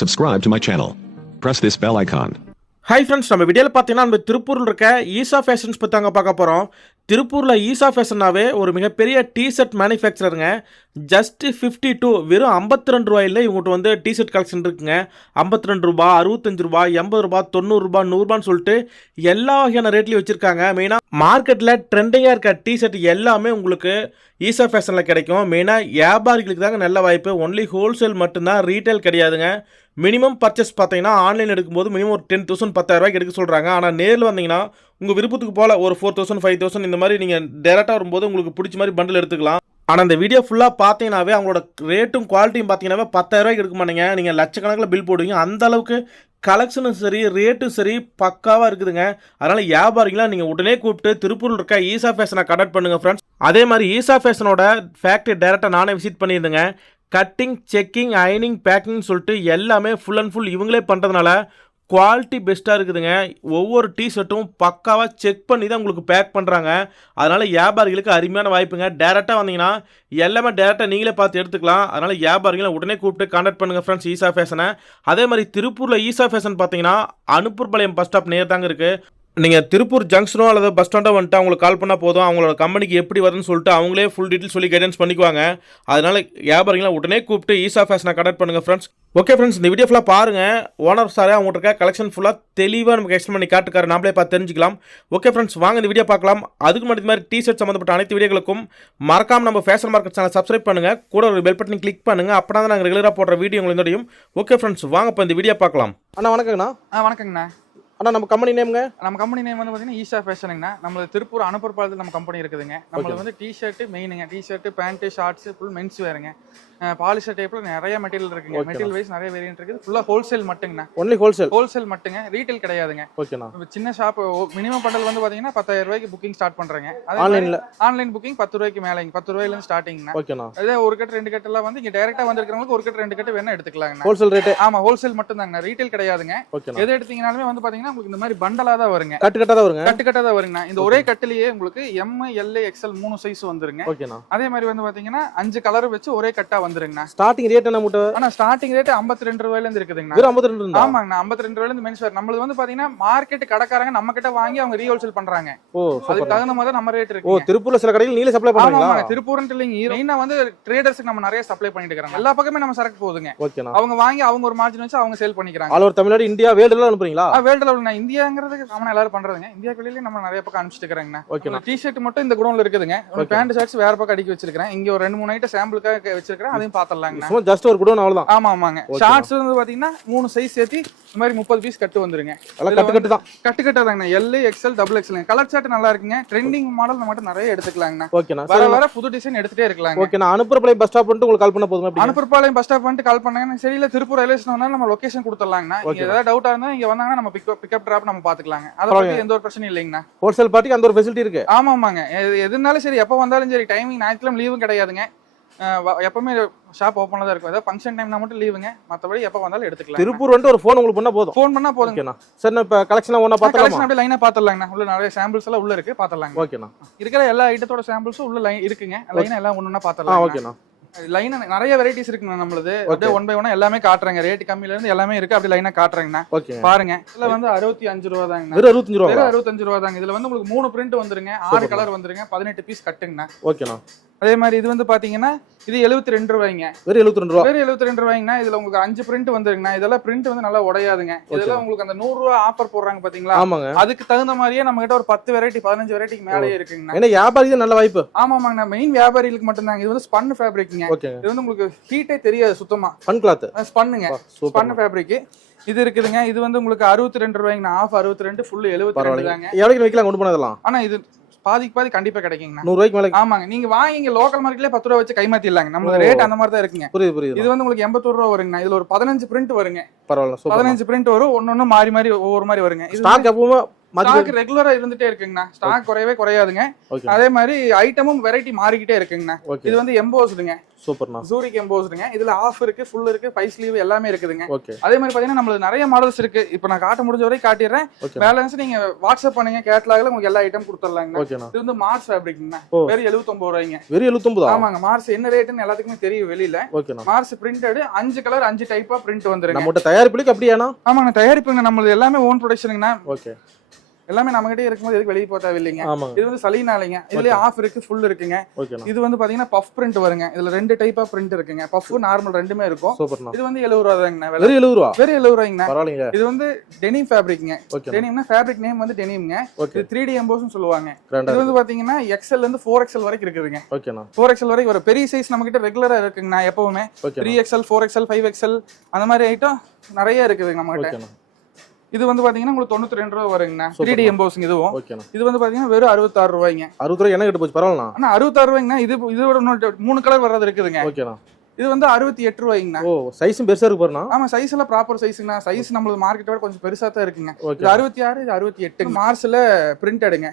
Subscribe to my channel. Press this bell icon. Hi friends, நம்ம வீடியோவில் பார்த்தீங்கன்னா நம்ம திருப்பூரில் இருக்க ஈசா ஃபேஷன்ஸ் பற்றி தாங்க பார்க்க போகிறோம். திருப்பூரில் ஈசா ஃபேஷன்னாவே ஒரு மிகப்பெரிய டிஷர்ட் மேனுஃபேக்சரருங்க. ஜஸ்ட் 52 வெறும் 52 ரூபாயில் இவங்ககிட்ட வந்து டிஷர்ட் கலெக்ஷன் இருக்குங்க. 52 ரூபா, 65 ரூபா, 80 ரூபா, 90 ரூபா, 100 ரூபான்னு சொல்லிட்டு எல்லா வகையான ரேட்லையும் வச்சுருக்காங்க. மெயினாக மார்க்கெட்டில் ட்ரெண்டிங்காக இருக்க டிஷர்ட் எல்லாமே உங்களுக்கு ஈசா ஃபேஷனில் கிடைக்கும். மெயினாக வியாபாரிகளுக்கு தாங்க நல்ல வாய்ப்பு. ஒன்லி ஹோல்சேல் மட்டும்தான், ரீட்டைல் கிடையாதுங்க. மினிமம் பர்ச்சேஸ் பார்த்தீங்கன்னா ஆன்லைன் எடுக்கும்போது மினிமம் ஒரு 10,000 10,000 எடுக்க சொல்கிறாங்க. ஆனால் நேரில் வந்தீங்கன்னா உங்கள் விருப்பத்துக்கு போல் ஒரு 4,000 5,000 இந்த மாதிரி நீங்கள் டேரெக்டாக வரும்போது உங்களுக்கு பிடிச்ச மாதிரி பண்டில் எடுத்துக்கலாம். ஆனால் இந்த வீடியோ ஃபுல்லாக பார்த்தீங்கன்னாவே அவங்களோட ரேட்டும் குவாலிட்டியும் பார்த்தீங்கன்னாவே 10,000 எடுக்க மாட்டீங்க. நீங்கள் லட்சக்கணக்கில் பில் போடுவீங்க. அந்த அளவுக்கு கலெக்ஷனும் சரி, ரேட்டும் சரி பக்காவாக இருக்குதுங்க. அதனால் வியாபாரிகளாம் நீங்கள் உடனே கூப்பிட்டு திருப்பூரில் இருக்க ஈசா ஃபேஷனை கனெக்ட் பண்ணுங்கள் ஃப்ரெண்ட்ஸ். அதே மாதிரி ஈசா ஃபேஷனோட ஃபேக்ட்ரி டேரெக்டாக நானே விசிட் பண்ணியிருந்தேங்க. கட்டிங், செக்கிங், அயனிங், பேக்கிங் சொல்லிட்டு எல்லாமே ஃபுல் அண்ட் ஃபுல் இவங்களே பண்ணுறதுனால குவாலிட்டி பெஸ்ட்டாக இருக்குதுங்க. ஒவ்வொரு டிஷர்ட்டும் பக்காவாக செக் பண்ணி தான் உங்களுக்கு பேக் பண்ணுறாங்க. அதனால் வியாபாரிகளுக்கு அருமையான வாய்ப்புங்க. டேரெக்டாக வந்தீங்கன்னா எல்லாமே டேரெக்டாக நீங்களே பார்த்து எடுத்துக்கலாம். அதனால் வியாபாரிகளை உடனே கூப்பிட்டு கான்டாக்ட் பண்ணுங்கள் ஃப்ரெண்ட்ஸ் ஈசா ஃபேஷனை. அதே மாதிரி திருப்பூரில் ஈசா ஃபேஷன் பார்த்தீங்கன்னா அனுப்பூர்பாளையம் பஸ் ஸ்டாப் நேர் தாங்க இருக்குது. நீங்கள் திருப்பூர் ஜங்ஷனோ அல்லது பஸ் ஸ்டாண்டோ வந்துட்டு அவங்களுக்கு கால் பண்ணால் போதும். அவங்களோட கம்பெனிக்கு எப்படி வருதுன்னு சொல்லிட்டு அவங்களே ஃபுல் டீட்டெயில் சொல்லி கைடன்ஸ் பண்ணிக்குவாங்க. அதனால் வியாபாரிகளை உடனே கூப்பிட்டு ஈசா ஃபேஷனை கனெக்ட் பண்ணுங்கள் ஃப்ரெண்ட்ஸ். ஓகே ஃப்ரெண்ட்ஸ், இந்த வீடியோ ஃபுல்லாக பாருங்கள். ஓனர் சாரே அவங்கள்ட்ட இருக்க கலெக்ஷன் ஃபுல்லாக தெளிவாக நமக்கு எக்ஸ்பிளைன் பண்ணி காட்டுக்காரு. நாமளே பார்த்து தெரிஞ்சிக்கலாம். ஓகே ஃப்ரெண்ட்ஸ், வாங்க இந்த வீடியோ பார்க்கலாம். அதுக்கு முன்னாடி இந்த மாதிரி டிஷர்ட் சம்மந்தப்பட்ட அனைத்து வீடியோகளுக்கும் மறக்காம நம்ம ஃபேஷன் மார்க்கெட் சேனல் சப்ஸ்கிரைப் பண்ணுங்கள். கூட ஒரு பெல் பட்டன் கிளிக் பண்ணுங்கள். அப்படின்னா தான் நாங்கள் ரெகுலராக போடுற வீடியோ உங்களுக்கு தெரியும். ஓகே ஃப்ரெண்ட்ஸ், வாங்க இப்போ இந்த வீடியோ பார்க்கலாம். அண்ணா வணக்கங்கண்ணா. வணக்கங்கண்ணா. அண்ணா நம்ம கம்பெனி நேம்ங்க? நம்ம கம்பெனி நேம் வந்து பார்த்தீங்கன்னா ஈசா ஃபேஷனுங்கண்ணா. நம்மளுக்கு திருப்பூர் அனுப்பூர்பாளையத்தில் நம்ம கம்பெனி இருக்குதுங்க. நம்மளுக்கு வந்து டிஷர்ட் மெயினுங்க. T-shirt, pant, shorts, full men's வேறுங்க. பாலிஸ்டர் டைப்ல நிறைய மெட்டீரியல் இருக்குங்க. மெட்டீரியல் வைஸ் நிறைய வேரியன்ட் இருக்குது. ஃபுல்லா ஹோல்சேல் மட்டுங்கண்ணா. Only wholesale? ஹோல்சேல் மட்டுங்க, ரீட்டைல் கிடையாதுங்க. ஓகேண்ணா. சின்ன ஷாப் மினிமம் பண்டல் வந்து பாத்தீங்கன்னா 10,000 ரூபாய்க்கு புக்கிங் ஸ்டார்ட் பண்றேங்க. ஆன்லைன் புக்கிங் 10 ரூபாய்க்கு மேலேங்க. 10 ரூபாயில இருந்து ஸ்டார்டிங்ண்ணா. ஓகேண்ணா. அதே ஒரு கட்டு 2 கட்டு எல்லாம் வந்து இங்க டைரக்டா வந்திருக்கிறவங்களுக்கு ஒரு கட்டு 2 கட்டு வேணா எடுத்துக்கலாங்கண்ணா. Wholesale rate? ஆமா, ஹோல்சேல் மட்டும் தாங்கண்ணா, ரீட்டைல் கிடையாதுங்க. எது எடுத்தீங்கனாலுமே வந்து பாத்தீங்கன்னா உங்களுக்கு இந்த மாதிரி பண்டலா தான் வருங்க. கட்டு கட்டா தான் வருங்க. கட்டு கட்டா தான் வருங்கண்ணா. இந்த ஒரே கட்டிலேயே உங்களுக்கு M, L, XL 3 சைஸ் வந்துருங்க. ஓகேண்ணா. அதே மாதிரி வந்து பாத்தீங்கன்னா 5 கலர் வச்சு ஒரே கட்டா வந்துருங்கண்ணா. ஸ்டார்டிங் ரேட் என்ன மூட்டை? ஆனா ஸ்டார்டிங் ரேட் 52 ரூபாயில இருந்து இருக்குதுங்க. வெறும் 52 இருந்தா? ஆமாங்க, 52 ரூபாயில இருந்து மென்ஸ் வேர். நம்மளது வந்து பாத்தீங்கன்னா மார்க்கெட் கடைக்காரங்க நம்ம கிட்ட வாங்கி அவங்க ரீஹோல்சேல் பண்றாங்க. ஓ, அதுக்கு தகுந்த மாதிரி நம்ம ரேட் இருக்கு. ஓ, திருப்பூர்ல சில கடைகள் நீங்க சப்ளை பண்றீங்களா? ஆமா, திருப்பூர்ல இல்லங்க, மெயினா வந்து ட்ரேடர்ஸ்க்கு நம்ம நிறைய சப்ளை பண்ணிட்டு இருக்காங்க. எல்லா பக்கமே நம்ம சரக்கு போகுதுங்க. ஓகேண்ணா. அவங்க வாங்கி அவங்க ஒரு மார்ஜின் வச்சு அவங்க சேல் பண்ணிக்கிறாங்க. All over Tamil Nadu, India, world level அனுப்புறீங்களா? வேர்ல்ட் லெவல்னா இந்தியாங்கிறது காமனா எல்லாரும் பண்றதுங்க. இந்தியா வெளியில நம்ம நிறைய பக்கம் அனுப்பிச்சிட்டு இருக்காங்க. ஓகேண்ணா. டி-ஷர்ட் மட்டும் இந்த குடோன்ல இருக்குதுங்க. பேண்ட் ஷர்ட்ஸ் வேற பக்கம் அடிக்கி வச்சிருக்கேன். இங்க ஒரு 2-3 ஐட்டம் சாம்பிளுக்காக வச்சிருக்கேன். அதையும் பாத்துறலாங்க. சும்மா ஜஸ்ட் ஒரு குடோன் அவ்வளவுதான்? ஆமா ஆமாங்க. ஷார்ட்ஸ் வந்து பாத்தீங்கன்னா 3 சைஸ் சேர்த்து இந்த மாதிரி 30 பீஸ் கட்டு வந்துருங்க. கட்டு கட்டு தான்? கட்டு கட்டா தாங்கண்ணா. L, XL, XXL. Colour chart நல்லா இருக்குங்க. ட்ரெண்டிங் மாடல் நம்ம நிறைய எடுத்துக்கலாங்கண்ணா. ஓகேண்ணா. வர புது டிசைன் எடுத்துட்டே இருக்கலாம். ஓகேண்ணா. அனுப்பூர்பாளையம் பஸ் ஸ்டாப் வந்து உங்களுக்கு கால் பண்ண போதுமா? அனுப்பூர்பாளையம் பஸ் ஸ்டாப் வந்து கால் பண்ணாங்க. சரி, இல்ல திருப்பூர் ரயில்வே ஸ்டேஷன் வந்தா நம்ம லொகேஷன் கொடுத்துடலாங்கண்ணா. நீங்க ஏதாவது டவுட்டா இருந்தா இங்க வந்தாங்கன்னா நம்ம பிக்கப் டிராப் நம்ம பாத்துக்கலாங்க. அத பத்தி எந்த ஒரு பிரச்சனையும் இல்லைங்கண்ணா. ஹோல்சேல் பார்ட்டிக்கு அந்த ஒரு ஃபெசிலிட்டி இருக்கு? ஆமா ஆமாங்க. எதுனாலும் சரி, எப்ப வந்தாலும் சரி, டைமிங் ஞாயிற்றுக்கிழமை லீவும் கிடையாதுங்க. எப்பவுமே ஷாப் ஓபன்ல தான் இருக்கும். ஏதாவது ஃபங்க்ஷன் டைம்னா மட்டும் லீவுங்க. மத்தபடி எப்ப வந்தாலும் எடுத்துக்கலாம். திருப்பூர் வந்து ஒரு ஃபோன் உங்களுக்கு பண்ணா போதும்? ஃபோன் பண்ணா போதும். ஓகேண்ணா. சரி, நான் இப்ப கலெக்ஷன்லாம் ஒண்ணா பார்த்தலாம். கலெக்ஷன் அப்படியே லைனா பாத்துறலாம்ண்ணா. உள்ள நிறைய சாம்பிள்ஸ் எல்லாம் உள்ள இருக்கு, பாத்துறலாங்க. ஓகேண்ணா. இருக்கிற எல்லா ஐட்டத்தோட சாம்பிள்ஸும் உள்ள லைன் இருக்குங்க. லைனா எல்லாம் ஒண்ணா பாத்துறலாம். ஓகேண்ணா. லைனா நிறைய வெரைட்டிஸ் இருக்குங்க நம்மளுது. அப்படியே 1 by 1 எல்லாமே காட்டுறேங்க. ரேட் கம்மியில இருந்து எல்லாமே இருக்கு. அப்படியே லைனா காட்டுறேங்கண்ணா. பாருங்க. இதுல வந்து 65 ரூபா தாங்கண்ணா. வெறும் 65 ரூபா? வெறும் 65 ரூபா தாங்க. இதுல வந்து உங்களுக்கு 3 பிரிண்ட் வந்துருங்க. 6 கலர் வந்துருங்க. 18 பீஸ் கட்டுங்கண்ணா. ஓகேண்ணா. அதே மாதிரி இது வந்து பாத்தீங்கன்னா இது 72 ரூபாய்ங்க. வெறும் 72 ரூபா? வெறும் 72 ரூபாய்ங்கண்ணா. இதுல உங்களுக்கு 5 பிரிண்ட் வந்துருங்கண்ணா. இதெல்லாம் பிரிண்ட் வந்து நல்லா உடையாதுங்க. இதெல்லாம் உங்களுக்கு அந்த 100 ரூபா ஆஃபர் போடுறாங்க பாத்தீங்களா? ஆமாங்க. அதுக்கு தகுந்த மாதிரியே நம்ம கிட்ட ஒரு 10 வெரைட்டி 15 வெரைட்டிக்கு மேலேயே இருக்குங்கண்ணா. ஏன்னா வியாபாரிக்கு நல்ல வாய்ப்பு. ஆமாமாங்கண்ணா. மெயின் வியாபாரிகளுக்கு மட்டும் தாங்க. இது வந்து ஸ்பன் ஃபேப்ரிக்ங்க. இது வந்து உங்களுக்கு ஹீட்டே தெரியாது சுத்தமா. Spun cloth? ஸ்பன்னுங்க. ஸ்பன் ஃபேப்ரிக் இது இருக்குதுங்க. இது வந்து உங்களுக்கு 62 ரூபாய்ங்கண்ணா. ஆஃப் 62, ஃபுல் 72 தாங்க. எவ்வளவுக்கு விக்கலாம் கொண்டு போனதெல்லாம்? ஆனா இது பாதிக்கு பாதி கண்டிப்பா கிடைக்குங்கண்ணா. 100 ரூபாய்க்கு மேல? ஆமாங்க. நீங்க வாங்கி லோக்கல் மார்க்கெட்லயே 10 ரூபா வச்சு கைமாத்திடலாங்க. நம்ம ரேட் அந்த மாதிரி தான் இருக்குங்க. புரியுது. இது வந்து உங்களுக்கு 81 ரூபா வருங்கண்ணா. இதுல ஒரு 15 பிரிண்ட் வருங்க. பரவாயில்ல. 15 பிரிண்ட் வரும். ஒன்னொன்னு மாறி மாறி ஒவ்வொரு மாதிரி வருங்க. ஸ்டாக் எப்பவுமே ஸ்டாக் ரெகுலரா இருந்துட்டே இருக்குங்கண்ணா. ஸ்டாக் குறையவே குறையாதுங்க. அதே மாதிரி ஐட்டமும் வெரைட்டி மாறிக்கிட்டே இருக்குங்கண்ணா. இது வந்து எம்போஸ்டுங்க. சூப்பர்ண்ணா. ஜூரிக் எம்போஸ்டுங்க. இதுல ஆஃப் இருக்கு, ஃபுல் இருக்கு, 5 ஸ்லீவ் எல்லாமே இருக்குதுங்க. ஓகே. அதே மாதிரி பாத்தீங்கன்னா நம்மளுக்கு நிறைய மாடல்ஸ் இருக்கு. இப்போ நான் காட்ட முடிஞ்ச வரை காட்டிடுறேன். பேலன்ஸ் நீங்க வாட்ஸ்அப் பண்ணுங்க, கேட்டலாக்ல உங்களுக்கு எல்லா ஐட்டம் கொடுத்துடலாங்க. இது வந்து மார்ஸ் ஃபேப்ரிக்ங்க. வெறும் 79 ரூபாய்ங்க. வெறும் 79? ஆமாங்க. மார்ஸ் என்ன ரேட்னு எல்லாத்துக்குமே தெரியும் வெளியில. மார்ஸ் பிரிண்டட் 5 கலர் 5 டைப்பா பிரிண்ட் வந்துருங்க. நம்ம தயாரிப்புக்கு அப்படியானா? ஆமாங்க, தயாரிப்புங்க. நம்மளது எல்லாமே ஓன் ப்ரொடக்ஷனுங்கண்ணா. ஓகே. எல்லாமே நம்மகிட்டே இருக்கும்போது எதுக்கு வெளியே போக தேவையில்லைங்க. இது வந்து சலீனாலைங்க. இதுலயே ஆஃப் இருக்கு, ஃபுல் இருக்குங்க. இது வந்து பாத்தீங்கன்னா பஃப் பிரிண்ட் வருங்க. இதுல 2 டைப்பா பிரிண்ட் இருக்குங்க. பஃப் நார்மல் ரெண்டுமே இருக்கும். இது வந்து 70 ரூபாய் தாங்கண்ணா. வெறும் 70 ரூபாய். வெறும் 70 ரூபாய்ங்கண்ணா. பரவாயில்லைங்க. இது வந்து டெனிம் ஃபேப்ரிக்ங்க. டெனிம்னா ஃபேப்ரிக் நேம் வந்து டெனிம்ங்க. இது 3D எம்போஸ்னு சொல்லுவாங்க. இது வந்து பாத்தீங்கன்னா XL ல இருந்து 4XL வரைக்கும் இருக்குதுங்க. ஓகேண்ணா. 4XL வரைக்கும் ஒரு பெரிய சைஸ் நம்ம கிட்ட ரெகுலரா இருக்குங்கண்ணா. எப்பவுமே 3XL 4XL 5XL அந்த மாதிரி ஐட்டம் நிறைய இருக்குதுங்க நம்ம கிட்ட. இது வந்து பாத்தீங்கன்னா உங்களுக்கு 92 ரூபாய் வருங்கண்ணா. 3D எம்போசிங் இதுவும். இது வந்து பாத்தீங்கன்னா வெறும் 66 ரூபாய்ங்க. 60 ரூபாய் என்ன கிட்ட போச்சு? பரவாயில்ல. ஆனா 66 ரூபாய்ங்கண்ணா. இதோட 3 கலர் வர்றது இருக்குதுங்க. ஓகேண்ணா. இது வந்து 68 ரூபாய்ங்கண்ணா. ஓ, சைஸும் பெருசா இருக்கு பாருண்ணா. ஆமா, சைஸ் எல்லாம் ப்ராப்பர் சைஸ்ங்கண்ணா. சைஸ் நம்மளுக்கு மார்க்கெட்டோட கொஞ்சம் பெருசா தான் இருக்குங்க. இது 66, இது 68. மார்ஸ்ல பிரிண்ட் எடுங்க.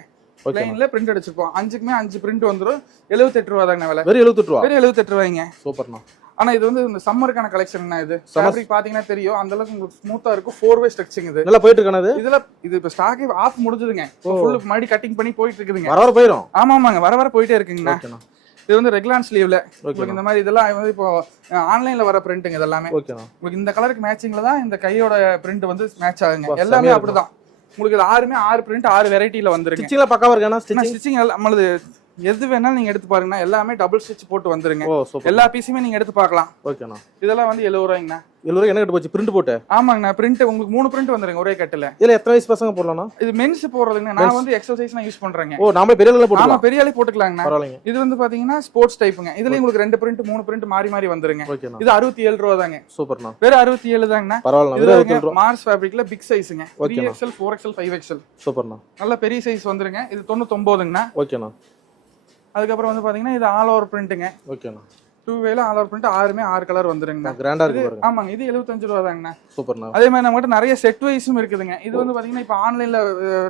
லைன்ல பிரிண்ட் அடிச்சிருப்போம். 5க்குமே 5 பிரிண்ட் வந்துரும். 78 ரூபாய் தாங்க விலை. வெறும் 78 ரூபாய். வெறும் 78 ரூபாய்ங்க. சூப்பர்ண்ணா. ஆனா இது வந்து இந்த சம்மருக்கான கலெக்ஷன் இது. ஃபேப்ரிக் பாத்தீங்கன்னா தெரியும், அந்த அளவுக்கு உங்களுக்கு ஸ்மூத்தா இருக்கும். 4-way ஸ்ட்ரக்சிங் இது. நல்லா போயிட்டு இருக்கானது. இது இப்ப ஸ்டாக் ஆஃப் முடிஞ்சதுங்க. ஃபுல் மறுபடி கட்டிங் பண்ணி போயிட்டு இருக்குதுங்க. வர போயிடும். ஆமாங்க, வர போயிட்டே இருக்குங்கண்ணா. இது வந்து ரெகுலர் ஸ்லீவ்ல உங்களுக்கு இந்த மாதிரி இதெல்லாம் வந்து இப்போ ஆன்லைன்ல வர பிரிண்ட்ங்க இதெல்லாமே. உங்களுக்கு இந்த கலருக்கு மேட்சிங்ல தான் இந்த கையோட பிரிண்ட் வந்து மேட்ச் ஆகுங்க. எல்லாமே அப்படிதான். உங்களுக்கு 6 பிரிண்ட் 6 வெரைட்டில வந்துருங்க. ஸ்டிச்சிங்ல பக்காவா இருக்கானா? ஸ்டிச்சிங் நம்மளது எது வேணாலும் நீங்க எடுத்து பாருங்க. எல்லாமே டபுள் ஸ்டிச் போட்டு வந்துருங்க. எல்லா பீஸுமே நீங்க எடுத்து பார்க்கலாம். ஓகேண்ணா. இதெல்லாம் வந்து 70 ரூபாய்ங்கண்ணா. 70 ரூபாய் என்ன கட்டு போச்சு? பிரிண்ட் போட்டு? ஆமாங்கண்ணா. பிரிண்ட் உங்களுக்கு 3 பிரிண்ட் வந்துருங்க ஒரே கட்டுல. இதுல எத்தனை வயசு பசங்க போடலாம்னா? இது மென்ஸ் போடுறதுங்க. நான் வந்து எக்ஸசைஸ் நான் யூஸ் பண்றேங்க. ஓ, நாம பெரிய ஆளே போடலாம். ஆமா, பெரிய ஆளே போட்டுக்கலாங்கண்ணா. பரவாயில்லைங்க. இது வந்து பாத்தீங்கன்னா ஸ்போர்ட்ஸ் டைப்புங்க. இதுல உங்களுக்கு 2 பிரிண்ட் 3 பிரிண்ட் மாறி வந்துருங்க. இது 67 ரூபாய் தாங்க. சூப்பர்ண்ணா. வெறும் 67 தாங்கண்ணா. பரவாயில்லை. மார்ஸ் ஃபேப்ரிக்ல பிக் சைஸ்ங்க. 3XL 4XL 5XL. சூப்பர்ண்ணா. நல்ல பெரிய சைஸ் வந்துருங்க. இது 99ங்கண்ணா. ஓகேண்ணா. அதுக்கப்புறம் வந்து பாத்தீங்கன்னா இது ஆல் ஓவர் பிரிண்ட்டுங்க. ஓகேண்ணா. 2-வேல ஆல் ஓவர் பிரிண்ட் 6 கலர் வந்துருங்க. கிராண்டா இருக்கு பாருங்க. ஆமாங்க. இது 75 ரூபாய் தாங்கண்ணா. சூப்பர்ண்ணா. அதே மாதிரி நம்ம கிட்ட நிறைய செட் வைஸும் இருக்குதுங்க. இது வந்து பாத்தீங்கன்னா இப்ப ஆன்லைன்ல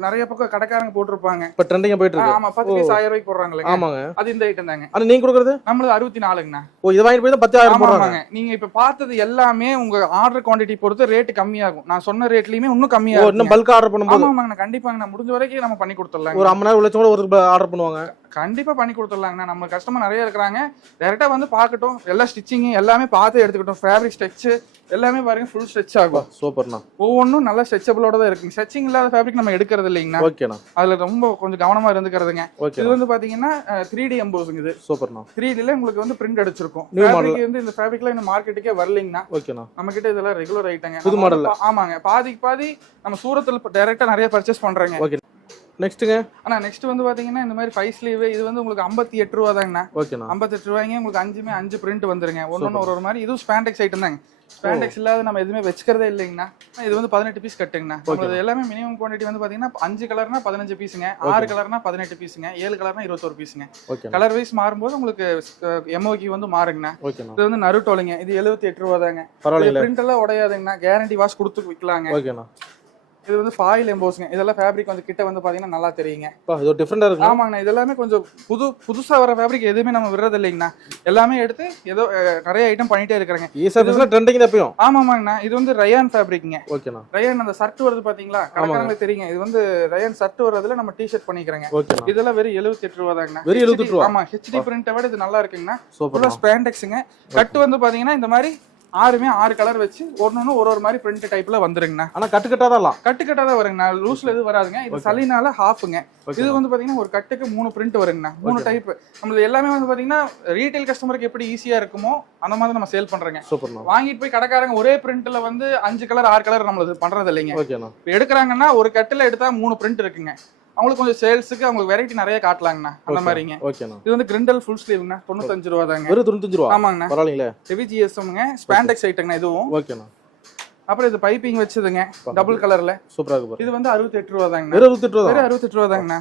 நிறைய பக்கம் கடைக்காரங்க போட்டுருப்பாங்க. இப்ப ட்ரெண்டிங்கா போயிட்டு இருக்கு. ஆமா, 10 பீஸ் 1000 ரூபாய்க்கு போடுறாங்களே. ஆமாங்க. அது இந்த ஐட்டம் தாங்க. ஆனா நீங்க கொடுக்குறது நம்மளது 64ங்கண்ணா. ஓ, இது வாங்கி போய் தான் 10000 போடுறாங்க. நீங்க இப்ப பார்த்தது எல்லாமே உங்க ஆர்டர் குவாண்டிட்டி பொறுத்து ரேட் கம்மியாகும். நான் சொன்ன ரேட்லயுமே இன்னும் கம்மியாகும். இன்னும் பல்க் ஆர்டர் பண்ணும்போது ஆமாங்க, கண்டிப்பாங்க. முடிஞ்ச வரைக்கும் நம்ம பண்ணி கொடுத்துடலாம். ஒரு 50,000 லட்சம் கூட ஒரு ஆர்டர் பண்ணுவாங்க. கண்டிப்பா பண்ணி கொடுத்துடலாங்கண்ணா. நம்ம கஸ்டமர் நிறைய இருக்கிறாங்க. டைரக்டா வந்து பார்க்கட்டும். எல்லா ஸ்டிச்சிங் எல்லாமே பார்த்து எடுத்துக்கிட்டோம். ஃபேப்ரிக் ஸ்ட்ரெச் எல்லாமே பாருங்க, ஃபுல் ஸ்ட்ரெச் ஆகும். சூப்பர்ண்ணா. ஒவ்வொன்றும் நல்ல ஸ்ட்ரெச்சபிளோட தான் இருக்கு. ஸ்ட்ரெச்சிங் இல்லாத ஃபேப்ரிக் நம்ம எடுக்கிறது இல்லைங்கண்ணா. ஓகேண்ணா. அதுல ரொம்ப கொஞ்சம் கவனமா இருந்துக்கிறதுங்க. இது வந்து பாத்தீங்கன்னா 3D எம்போசிங். இது சூப்பர்ண்ணா. 3Dல உங்களுக்கு வந்து பிரிண்ட் அடிச்சிருக்கும். ஃபேப்ரிக் வந்து இந்த ஃபேப்ரிக்ல இன்னும் மார்க்கெட்டுக்கே வரலைங்கண்ணா. ஓகேண்ணா. நம்ம கிட்ட இதெல்லாம் ரெகுலர் ஐட்டங்க. புது மாடல். ஆமாங்க. பாதி நம்ம சூரத்துல டைரக்டா நிறைய பர்ச்சேஸ் பண்றாங்க. ஓகே. நெக்ஸ்ட்டுங்க அண்ணா, நெக்ஸ்ட் வந்து பாத்தீங்கன்னா இந்த மாதிரி 5 ஸ்லீவ். இது வந்து உங்களுக்கு 58 ரூபா தாங்கண்ணா. ஓகேண்ணா. 58 ரூபாய்ங்க. உங்களுக்கு 5 பிரிண்ட் வந்துருங்க. ஒன்னொன்னு ஒரு மாதிரி. இதுவும் ஸ்பாண்டெக்ஸ் ஐட்டம் தாங்க. ஸ்பாண்டெக்ஸ் இல்லாத நம்ம எதுவுமே வச்சுக்கிறதே இல்லைங்கண்ணா. இது வந்து 18 பீஸ் கட்டுங்கண்ணா. உங்களுக்கு எல்லாமே மினிமம் குவான்டிட்டி வந்து பாத்தீங்கன்னா 5 கலர்னா 15 பீஸுங்க, 6 கலர்னா 18 பீஸுங்க, 7 கலர்னா 21 பீஸுங்க. கலர் வைஸ் மாறும்போது உங்களுக்கு எம்ஓகி வந்து மாறுங்கண்ணா. இது வந்து நருட்டோலிங்க. இது 78 ரூபா தாங்க. பிரிண்ட் எல்லாம் உடையாதுங்கண்ணா. கேரண்டி வாஷ் கொடுத்து விற்கலாங்க. ஓகேண்ணா. இது வந்து ஃபாயில் எம்போஸ்ங்க. இதெல்லாம் ஃபேப்ரிக் வந்து கிட்ட வந்து பாத்தீங்கன்னா நல்லா தெரியுங்க. இது டிஃபரெண்டா இருக்கு. ஆமாங்கண்ணா. இதெல்லாமே கொஞ்சம் புதுசா வர ஃபேப்ரிக் எதுவுமே நம்ம விடுறது இல்லைங்கண்ணா. எல்லாமே எடுத்து ஏதோ நிறைய ஐட்டம் பண்ணிட்டே இருக்காங்க. ட்ரெண்டிங் தப்பியும். ஆமாங்கண்ணா. இது வந்து ரயான் ஃபேப்ரிக்ங்க. ஓகேண்ணா. ரயான் அந்த ஷர்ட் வருது பாத்தீங்களா, கடைக்காரங்களுக்கு தெரியுங்க. இது வந்து ரயான் ஷர்ட் வரதுல நம்ம டி-ஷர்ட் பண்ணிக்கிறோங்க. இதெல்லாம் வெறும் 78 ரூபா தாங்கண்ணா. வெறும் 78 ரூபா. ஆமா, ஹெச்டி பிரிண்ட்டை விட இது நல்லா இருக்குங்கண்ணா. ஃபுல்லா ஸ்பாண்டெக்ஸ்ங்க. கட் வந்து பாத்தீங்கன்னா இந்த மாதிரி 6 கலர் வச்சு ஒன்னொன்னு ஒரு மாதிரி பிரிண்ட் டைப்ல வந்துருங்கண்ணா. ஆனா கட்டுக்கட்டா தான் வருங்கண்ணா. லூஸ்ல எதுவும் வராதுங்க. இது சலினால ஹாஃப்ங்க. இது வந்து பாத்தீங்கன்னா ஒரு கட்டுக்கு 3 பிரிண்ட் வருங்கண்ணா. 3 டைப். நம்மளது எல்லாமே வந்து பாத்தீங்கன்னா ரீட்டைல் கஸ்டமருக்கு எப்படி ஈஸியா இருக்குமோ அந்த மாதிரி நம்ம சேல் பண்றோங்க. வாங்கிட்டு போய் கடைக்காரங்க ஒரே பிரிண்ட்ல வந்து 5 கலர் 6 கலர் நம்மளது பண்றது இல்லைங்க. இப்போ எடுக்கிறாங்கன்னா ஒரு கட்டுல எடுத்தா 3 பிரிண்ட் இருக்குங்க. அவங்களுக்கு கொஞ்சம் சேல்ஸுக்கு அவங்களுக்கு வெரைட்டி நிறைய காட்டலாங்கண்ணா. அந்த மாதிரிங்க. இது வந்து கிரிண்டல் ஃபுல் ஸ்லீவ்ங்க. 95 ரூபா தாங்க. வெறும் 95 ரூபா. ஆமாங்கண்ணா. பரவாயில்லைங்களே. ஹெவி ஜிஎஸ்எம்ங்க. ஸ்பாண்டெக்ஸ் ஐட்டங்கண்ணா இதுவும். ஓகேண்ணா. அப்புறம் இது பைப்பிங் வச்சதுங்க. டபுள் கலர்ல சூப்பரா இருக்கு. இது வந்து 68 ரூபா தாங்க. வெறும் 68 ரூபா. வெறும் 68 ரூபா தாங்கண்ணா.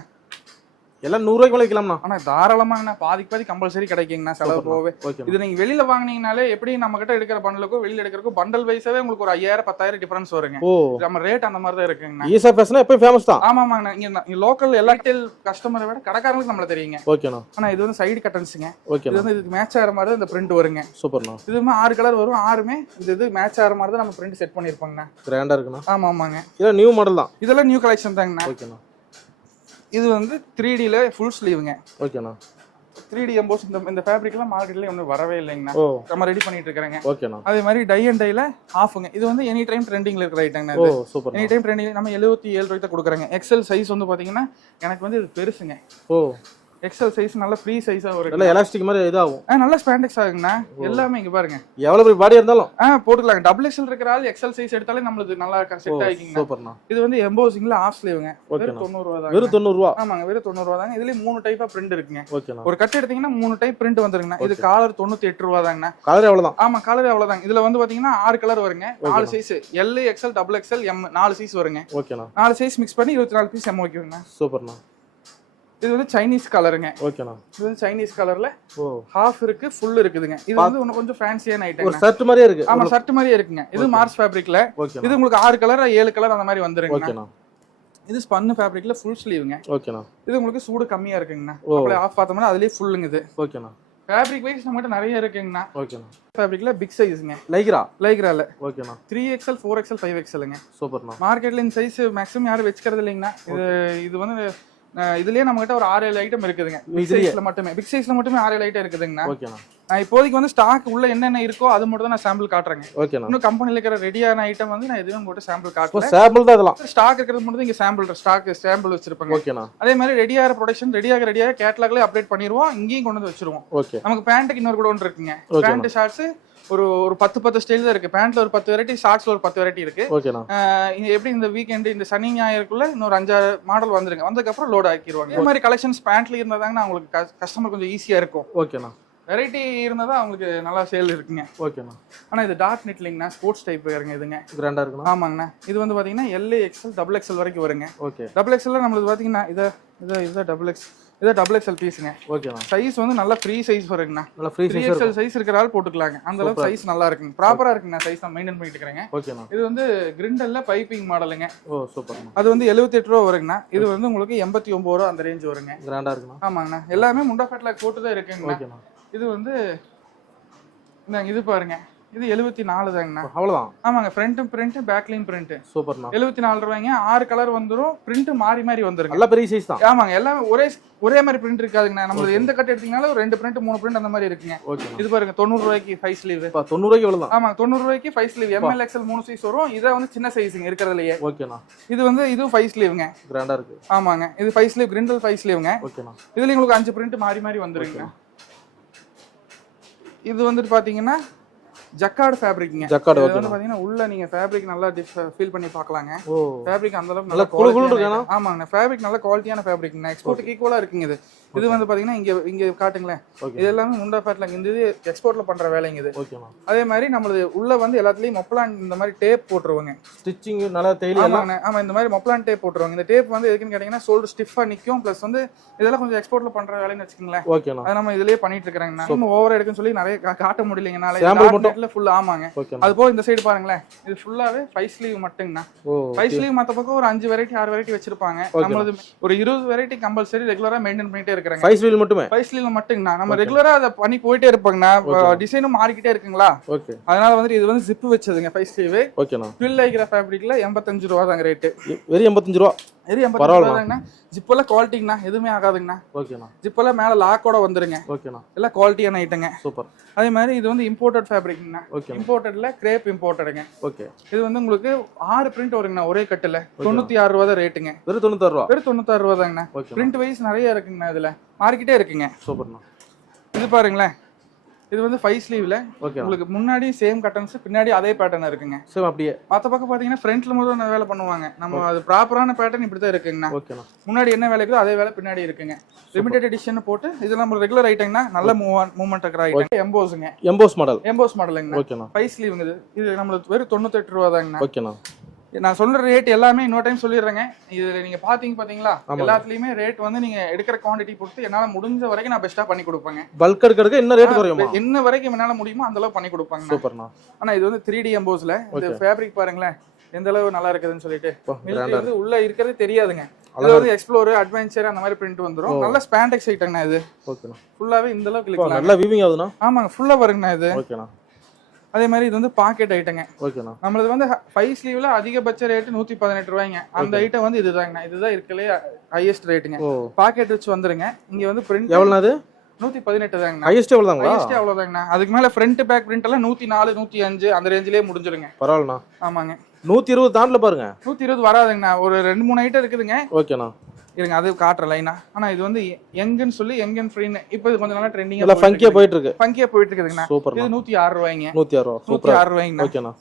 எல்லாம் 100 ரூபாய்க்கு விலைக்கலாம்ண்ணா? ஆனா தாராளமாங்கண்ணா, பாதி கம்பல்சரி கிடைக்குங்கண்ணா செலவு போகவே. இது நீங்க வெளியில வாங்குனீங்கனாலே எப்படி நம்ம கிட்ட எடுக்கிற பண்டலுக்கும் வெளியில எடுக்கிறதுக்கும் பண்டல் வைஸாவே உங்களுக்கு ஒரு 5000 10,000 டிஃபரன்ஸ் வருங்க. நம்ம ரேட் அந்த மாதிரி தான் இருக்குங்கண்ணா. ஈசா ஃபேஷன் எப்பவும் ஃபேமஸ் தான். ஆமாமாங்கண்ணா, இங்க லோக்கல் எல்லா டெல் கஸ்டமரை விட கடைக்காரங்களுக்கு நம்மள தெரியுங்க. ஓகேண்ணா. ஆனா இது வந்து சைடு கட்டன்ஸ்ங்க. ஓகே. இது வந்து இதுக்கு மேட்ச் ஆகிற மாதிரி தான் இந்த பிரிண்ட் வருங்க. சூப்பர்ண்ணா. இதுமே 6 கலர் வரும், 6மே இது மேட்ச் ஆகிற மாதிரி தான் நம்ம பிரிண்ட் செட் பண்ணிருப்பாங்கண்ணா. கிராண்டா இருக்குண்ணா. ஆமாங்க, இதெல்லாம் நியூ மாடல் தான். இதெல்லாம் நியூ கலெக்ஷன் தாங்கண்ணா. ஓகேண்ணா. இது வந்து 3Dல ஃபுல் ஸ்லீவ்ங்க. ஓகேண்ணா. 3D எம்போஸ் இந்த ஃபேப்ரிக்லாம் மார்க்கெட்ல ஒன்றும் வரவே இல்லைங்கண்ணா. நம்ம ரெடி பண்ணிட்டு இருக்காங்க. ஓகேண்ணா. அதே மாதிரி டை அண்ட் டைல ஆஃப்ங்க. இது வந்து எனி டைம் ட்ரெண்டிங்ல இருக்கிற ஐட்டங்கண்ணா. ஓ சூப்பர். எனி டைம் ட்ரெண்டிங் நம்ம 77 ரூபாய்க்கு தான் கொடுக்குறாங்க. எக்ஸல் சைஸ் வந்து பாத்தீங்கன்னா எனக்கு வந்து இது பெருசுங்க. ஓ எக்ஸல் சைஸ் நல்ல ஃப்ரீ சைஸா வரும். நல்ல எலாஸ்டிக் மாதிரி இதாகும். நல்ல ஸ்பாண்டெக்ஸ் ஆகுங்கண்ணா. எல்லாமே இங்க பாருங்க. எவ்வளவு பெரிய பாடி இருந்தாலும் போட்டுக்கலாம். டபுள் எக்ஸல் இருக்கிற ஆள் எக்ஸல் சைஸ் எடுத்தாலே நம்மளுக்கு நல்லா செட் ஆகிக்குங்க. சூப்பர்ண்ணா. இது வந்து எம்போசிங்ல ஆஃப் ஸ்லீவ்ங்க. வெறும் 90 ரூபாய் தான். வெறும் 90 ரூபாய். ஆமாங்க, வெறும் 90 ரூபாய் தாங்க. இதுலயே 3 டைப்பா பிரிண்ட் இருக்குங்க. ஓகேண்ணா. ஒரு கட் எடுத்தீங்கன்னா 3 டைப் பிரிண்ட் வந்துருங்கண்ணா. இது காலர் 98 ரூபாய் தாங்கண்ணா. கலர் எவ்வளவுதான்? ஆமா, கலர் அவ்வளவுதாங்க. இதுல வந்து பாத்தீங்கன்னா 6 கலர் வருங்க. 4 size L, XL, double XL, M 4 size வருங்க. ஓகேண்ணா. 4 சைஸ் மிக்ஸ் பண்ணி 24 பீஸ் எம் வைக்குங்க. சூப்பர்ண்ணா. இது வந்து சைனீஸ் கலருங்க. ஓகேண்ணா. இது வந்து சைனீஸ் கலர்ல ஹாஃப் இருக்கு, ஃபுல் இருக்குதுங்க. இது வந்து இன்னும் கொஞ்சம் ஃபேன்சியான ஐட்டம். ஒரு ஷர்ட் மாதிரியே இருக்கு. ஆமா, ஷர்ட் மாதிரியே இருக்குங்க. இது மார்ஸ் ஃபேப்ரிக்ல. இது உங்களுக்கு 6 கலர் 7 கலர் அந்த மாதிரி வந்துருங்க. ஓகேண்ணா. இது ஸ்பன் ஃபேப்ரிக்ல ஃபுல் ஸ்லீவ்ங்க. ஓகேண்ணா. இது உங்களுக்கு சூடு கம்மியா இருக்குங்கண்ணா. அப்படியே ஆஃப் பார்த்தோம்னா அதுலயே ஃபுல்லுங்க. இது ஓகேண்ணா. ஃபேப்ரிக் வைஸ் நம்மகிட்ட நிறைய இருக்குங்கண்ணா. ஓகேண்ணா. ஃபேப்ரிக்ல பிக் சைஸ்ங்க. லைக்ரால. ஓகேண்ணா. 3XL 4XL 5XLங்க. சூப்பர்ண்ணா. மார்க்கெட்ல இந்த சைஸ் மேக்ஸிமம் யாரும் வெச்சுக்கிறது இல்லைங்கண்ணா. இது வந்து இதுலயே நம்ம கிட்ட ஒரு 6-7 ஐட்டம் இருக்குதுங்க. பிக் சைஸ்ல மட்டுமே 6-7 ஐட்டம் இருக்குதுங்கண்ணா. ஓகேண்ணா. இப்போதைக்கு வந்து ஸ்டாக் உள்ள என்னென்ன இருக்கோ அது மட்டும் தான் நான் சாம்பிள் காட்டுறேங்க. ஓகேண்ணா. இன்னும் கம்பெனில இருக்கிற ரெடியான ஐட்டம் வந்து நான் எதுவும் போட்டு சாம்பிள் காட்டுறேன். சாம்பிள் தான் இதெல்லாம். ஸ்டாக் இருக்கிறது மட்டும் தான் இங்க சாம்பிள் வச்சிருப்பாங்க. ஓகேண்ணா. அதே மாதிரி ரெடியான ப்ரொடக்ஷன் ரெடியாக கேட்டலாக்ல அப்டேட் பண்ணிடுவோம். இங்கேயும் கொண்டு வந்து வச்சிருவோம். ஓகே. நமக்கு பேண்ட்டுக்கு இன்னொரு கூட ஒன்று இருக்குங்க. பேண்ட் ஷார்ட்ஸ் ஒரு 10 ஸ்டைல் தான் இருக்கு. பேண்ட்ல ஒரு 10 வெரைட்டி, ஷார்ட்ஸ்ல ஒரு 10 வெரைட்டி இருக்கு. ஓகேண்ணா. எப்படி இந்த வீக்கெண்ட் இந்த சனி ஞாயிறுக்குள்ள இன்னொரு 5-6 மாடல் வந்துருங்க. வந்ததுக்கு அப்புறம் லோட் ஆக்கிடுவாங்க. இந்த மாதிரி கலெக்ஷன்ஸ் பேண்ட்ல இருந்தாதாங்க உங்களுக்கு கஸ்டமர் கொஞ்சம் ஈஸியா இருக்கும். ஓகேண்ணா. வெரைட்டி இருந்தாதான் அவங்களுக்கு நல்லா சேல் இருக்குங்க. ஓகேண்ணா. ஆனா இது டார்க் நெட்லிங்னா ஸ்போர்ட்ஸ் டைப் வருங்க. இதுங்க கிராண்டா இருக்குண்ணா. ஆமாங்கண்ணா. இது வந்து பாத்தீங்கன்னா எல், எக்ஸ்எல், டபுள் எக்ஸ்எல் வரைக்கும் வருங்க. ஓகே. டபுள் எக்ஸ்எல் நம்மளுக்கு பாத்தீங்கன்னா இத டபுள் எக்ஸ் இது டபுள் எக்ஸ்எல் பீஸ்ங்க. ஓகேண்ணா. சைஸ் வந்து நல்ல ஃப்ரீ சைஸ் வருங்கண்ணா. நல்ல ஃப்ரீ சைஸ். 3XL சைஸ் இருக்கறால போட்டுக்கலாங்க. அந்த அளவுக்கு சைஸ் நல்லா இருக்குங்க. ப்ராப்பரா இருக்குங்க. சைஸ் நான் மெயின்டைன் பண்ணிட்டு இருக்கேங்க. ஓகேண்ணா. இது வந்து கிரிண்டல்ல பைப்பிங் மாடலுங்க. ஓ சூப்பர்ண்ணா. அது வந்து 78 ரூபாய் வருங்கண்ணா. இது வந்து உங்களுக்கு 89 ரூபாய் அந்த ரேஞ்ச் வருங்க. கிராண்டா இருக்குண்ணா. ஆமாங்கண்ணா. எல்லாமே முண்டா ஃபேட்லாக் போட்டு தான் இருக்குங்க. ஓகேண்ணா. இது வந்து இது பாருங்க. இது 74 தாங்கண்ணா. அவ்வளவுதான். ஆமாங்க. ஃப்ரண்ட்டும் பிரிண்ட், பேக்லையும் பிரிண்ட். சூப்பர்ண்ணா. 74 ரூபாய்ங்க. 6 கலர் வந்துரும். பிரிண்ட் மாறி வந்துருங்க. நல்ல பெரிய சைஸ் தான். ஆமாங்க. எல்லாம் ஒரே மாதிரி பிரிண்ட் இருக்காதுங்கண்ணா. நம்ம எந்த கட் எடுத்தீங்கனாலும் 2 பிரிண்ட் 3 பிரிண்ட் அந்த மாதிரி இருக்குங்க. இது பாருங்க 90 ரூபாய்க்கு 5 ஸ்லீவ். 90 ரூபாய்க்கு எவ்வளவுதான்? ஆமாங்க. 90 ரூபாய்க்கு 5 ஸ்லீவ். ML XL 3 சைஸ் வரும். இத வந்து சின்ன சைஸ்ங்க இருக்குறதுலயே. ஓகேண்ணா. இது வந்து இதுவும் 5 ஸ்லீவ்ங்க. கிராண்டா இருக்கு. ஆமாங்க. இது 5 ஸ்லீவ் கிரிண்டல் 5 ஸ்லீவ்ங்க. ஓகேண்ணா. இதுல உங்களுக்கு 5 பிரிண்ட் மாறி வந்துருங்க. இது வந்துட்டு பாத்தீங்கன்னா ஜக்கார்ட் ஃபேப்ரிக்ங்க. ஜக்கார்ட் வந்து பாத்தீங்கன்னா உள்ள நீங்க ஃபேப்ரிக் நல்லா ஃபீல் பண்ணி பார்க்கலாங்க. ஃபேப்ரிக் அந்த அளவுக்கு நல்ல குளுகுளு இருக்குனா. ஆமாங்க. ஃபேப்ரிக் நல்ல குவாலிட்டியான ஃபேப்ரிக்ங்க. எக்ஸ்போர்ட்டுக்கு ஈக்குவலா இருக்குங்க இது. இது வந்து பாத்தீங்கன்னா இங்க காட்டுங்களேன். இது எல்லாமே முண்டா ஃபேட்லாக். இந்த இது எக்ஸ்போர்ட்ல பண்ற வேலைங்க இது. ஓகேண்ணா. அதே மாதிரி நம்மளது உள்ள வந்து எல்லாத்துலயும் மொப்லான் இந்த மாதிரி டேப் போட்டுருவாங்க. ஸ்டிச்சிங் நல்லா தேய்லி எல்லாம். ஆமா, இந்த மாதிரி மொப்லான் டேப் போட்டுருவாங்க. இந்த டேப் வந்து எதுக்குன்னு கேட்டீங்கன்னா ஷோல்டர் ஸ்டிஃபா நிக்கும். பிளஸ் வந்து இதெல்லாம் கொஞ்சம் எக்ஸ்போர்ட்ல பண்ற வேலைன்னு வச்சுக்கீங்களேன். ஓகேண்ணா. அது நம்ம இதுலயே பண்ணிட்டு இருக்காங்கண்ணா. நம்ம ஓவர் எடுக்குன்னு சொல்லி நிறைய காட்ட முடியலங்கனால சாம்பிள் ஃபுல். ஆமாங்க. அது போக இந்த சைடு பாருங்களேன். இது ஃபுல்லாவே 5 ஸ்லீவ் மட்டும்னா. 5 ஸ்லீவ் மத்த பக்கம் ஒரு 5 வெரைட்டி 6 வெரைட்டி வச்சிருப்பாங்க. நம்மளது ஒரு 20 வெரைட்டி கம்பல்சரி ரெகுலரா மெயின்டைன் பண்ணிட்டே இருக்காங்க. 5 ஸ்லீவ் மட்டுமே. 5 ஸ்லீவ் மட்டும்னா நம்ம ரெகுலரா அத பண்ணி போயிட்டே இருப்பாங்கண்ணா. டிசைனும் மாறிக்கிட்டே இருக்குங்களா. ஓகே. அதனால வந்து இது வந்து ஜிப் வச்சதுங்க 5 ஸ்லீவ். ஓகேண்ணா. ஃபில் ஆகிற ஃபேப்ரிக்ல 85 ரூபாய் தாங்க ரேட். வெறும் 85 ரூபாய். வெறும் 85 ரூபாய்ங்கண்ணா. ஜிப்பெல்லாம் குவாலிட்டிங்கண்ணா. எதுவுமே ஆகாதுங்கண்ணா. ஓகேண்ணா. ஜிப்பெல்லாம் மேல லாக்கோட வந்துருங்க. ஓகேண்ணா. எல்லாம் குவாலிட்டியான ஐட்டங்க. சூப்பர். அதே மாதிரி இது வந்து இம்போர்ட்டட் ஃபேப்ரிக்ங்கண்ணா. இம்போர்ட்டட்ல கிரேப் இம்போர்ட்டடுங்க. ஓகே. இது வந்து உங்களுக்கு 6 பிரிண்ட் வருங்கண்ணா ஒரே கட்டுல. 96 ரூபாய் தான் ரேட்டுங்க. வெறும் 96 ரூபாய். வெறும் 96 ரூபாய் தாங்கண்ணா. பிரிண்ட் வைஸ் நிறைய இருக்குங்கண்ணா. இதுல மார்க்கெட்டே இருக்குங்க. சூப்பர்ண்ணா. இது பாருங்களேன். இது வந்து 5 ஸ்லீவ்ல உங்களுக்கு முன்னாடி சேம் கட்டன்ஸ், பின்னாடி அதே பேட்டர்ன் இருக்குங்க. சேம் அப்படியே. மத்த பக்கம் பாத்தீங்கன்னா ஃப்ரண்ட்ல மட்டும் வேலை பண்ணுவாங்க. நம்ம அது ப்ராப்பரான பேட்டர்ன் இப்படி தான் இருக்குங்கண்ணா. ஓகேண்ணா. முன்னாடி என்ன வேலை இருக்குதோ அதே வேலை பின்னாடி இருக்குங்க. லிமிடெட் எடிஷன் போட்டு இது நம்ம ரெகுலர் ஐட்டம்னா நல்ல மூவ்மெண்ட் இருக்கிற ஐட்டம். எம்போஸ் மாடலுங்கண்ணா. ஓகேண்ணா. 5 ஸ்லீவ்ங்க. இது நம்மளுக்கு வெறும் 98 ரூபாய் தாங்கண்ணா. ஓகேண்ணா. நான் சொல்ற ரேட் எல்லாமே இன்னொரு டைம் சொல்லிடுறேங்க. இதுல நீங்க பாத்தீங்களா, எல்லாத்துலயுமே ரேட் வந்து நீங்க எடுக்கிற குவாண்டிட்டி பொறுத்து என்னால முடிஞ்ச வரைக்கும் நான் பெஸ்டா பண்ணி கொடுப்பேங்க. பல்க் எடுக்கிறதுக்கு என்ன ரேட் குறையுமா? என்ன வரைக்கும் என்னால முடியுமோ அந்த அளவு பண்ணி கொடுப்பாங்க. சூப்பர்ண்ணா. ஆனா இது வந்து 3D எம்போஸ்ல இந்த ஃபேப்ரிக் பாருங்களேன் எந்த அளவு நல்லா இருக்குதுன்னு சொல்லிட்டு. மில்க் வந்து உள்ள இருக்கிறது தெரியாதுங்க. இது வந்து எக்ஸ்ப்ளோர், அட்வென்ச்சர் அந்த மாதிரி பிரிண்ட் வந்துரும். நல்ல ஸ்பாண்டெக்ஸ் ஐட்டம்னா இது. ஓகேண்ணா. ஃபுல்லாவே இந்த அளவுக்கு கிளிக்கலாம். நல்லா வீவிங் ஆகுதுண்ணா. ஆமாங்க, ஃபுல்லா வருங்கண்ணா இது. ஓகேண்ணா. அதே மாதிரி இது வந்து பாக்கெட் ஐட்டங்க. ஓகேண்ணா. நம்மளது வந்து 5 ஸ்லீவ்ல அதிகபட்ச ரேட் 118 ரூபாய்ங்க. அந்த ஐட்டம் வந்து இதுதாங்கண்ணா. இதுதான் இருக்கலே ஹையஸ்ட் ரேட்டுங்க. பாக்கெட் வச்சு வந்துருங்க. இங்க வந்து பிரிண்ட் எவ்வளவு அது? 118 தாங்கண்ணா. ஹையஸ்ட் எவ்வளவுதாங்களா? ஹையஸ்ட் அவ்வளவுதாங்கண்ணா. அதுக்கு மேல ஃப்ரண்ட் பேக் பிரிண்ட் எல்லாம் 104 105 அந்த ரேஞ்சிலே முடிஞ்சிருங்க. பரவாயில்லண்ணா. ஆமாங்க. 120 தாண்டல பாருங்க. 120 வராதுங்கண்ணா. ஒரு 2-3 ஐட்டம் இருக்குதுங்க. ஓகேண்ணா. இருங்க அது காட்டுற லைனா. ஆனா இது வந்து யங்கன்னு சொல்லி யங்கன் ஃப்ரீன்னு இப்போ இது கொஞ்சம் நல்லா ட்ரெண்டிங்கா இல்ல ஃபங்கியா போயிட்டு இருக்கு. ஃபங்கியா போயிட்டு இருக்குதுங்கண்ணா. சூப்பர். இது 106 ரூபாய்ங்க. 106 சூப்பர். 106 ரூபாய்ங்கண்ணா. ஓகேண்ணா.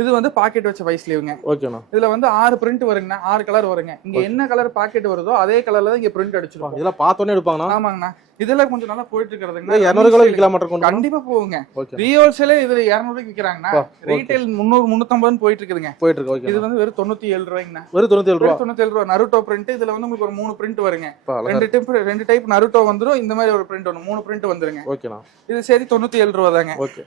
இது வந்து பாக்கெட் வச்ச வைஸ் ஸ்லீவ்ங்க. ஓகேண்ணா. இதுல வந்து 6 பிரிண்ட் வருங்கண்ணா. 6 கலர் வருங்க. இங்க என்ன கலர் பாக்கெட் வருதோ அதே கலர்ல தான் இங்க பிரிண்ட் அடிச்சிருப்பாங்க. இதெல்லாம் பார்த்தோனே எடுப்பாங்கண்ணா. ஆமாங்கண்ணா. இதெல்லாம் கொஞ்சம் நல்லா போயிட்டு இருக்குதுங்க. 200 கிலோ விக்கலாம் மாட்டேன். கண்டிப்பா போகுங்க. ரீஹோல்சேலே இதுல 200 ரூபாய்க்கு விக்கிறாங்கண்ணா. ரீட்டைல் 300 350 போயிட்டு இருக்குதுங்க. போயிட்டு இருக்கு. ஓகே. இது வந்து வெறும் 97 ரூபாய்ங்கண்ணா. வெறும் 97 ரூபாய். 97 ரூபாய். Naruto print. இதுல வந்து உங்களுக்கு ஒரு 3 பிரிண்ட் வருங்க. ரெண்டு டைப் நருட்டோ வந்துரும். இந்த மாதிரி ஒரு பிரிண்ட் வரும். 3 பிரிண்ட் வந்துருங்க. ஓகேண்ணா. இது சரி 97 ரூபாய் தாங்க. ஓகே.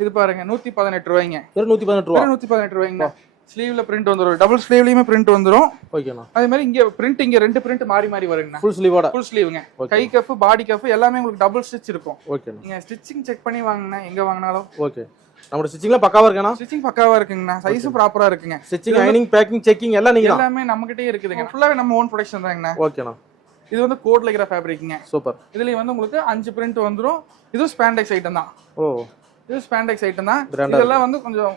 இது பாருங்க 118 ரூபாய்ங்க. வெறும் 118 ரூபாய். 118 ரூபாய்ங்க. ஸ்லீவ்ல பிரிண்ட் வந்துரும். டபுள் ஸ்லீவ்லயுமே பிரிண்ட் வந்துரும். ஓகேண்ணா. அதே மாதிரி இங்க பிரிண்ட் இங்க 2 பிரிண்ட் மாறி மாறி வருங்கண்ணா. ஃபுல் ஸ்லீவோட. ஃபுல் ஸ்லீவ்ங்க. கை கஃப், பாடி கஃப் எல்லாமே உங்களுக்கு டபுள் ஸ்டிட்ச் இருக்கும். ஓகேண்ணா. நீங்க ஸ்டிச்சிங் செக் பண்ணி வாங்குங்க எங்க வாங்குனாலும். ஓகே. நம்ம ஸ்டிச்சிங்ல பக்காவா இருக்கானா? ஸ்டிச்சிங் பக்காவா இருக்குங்கண்ணா. சைஸும் ப்ராப்பரா இருக்குங்க. ஸ்டிச்சிங், அயனிங், பேக்கிங், செக்கிங் எல்லாம் நீங்க எல்லாமே நம்மகிட்டயே இருக்குதுங்க. ஃபுல்லாவே நம்ம ஓன் ப்ரொடக்ஷன் தாங்கண்ணா. ஓகேண்ணா. இது வந்து கோட்ல இருக்கிற ஃபேப்ரிக்ங்க. சூப்பர். இதுலயும் வந்து உங்களுக்கு 5 பிரிண்ட் வந்துரும். இது ஸ்பாண்டெக்ஸ் ஐட்டம் தான். ஓ. இது ஸ்பாண்டெக்ஸ் ஐட்டம் தான். இதெல்லாம் வந்து கொஞ்சம்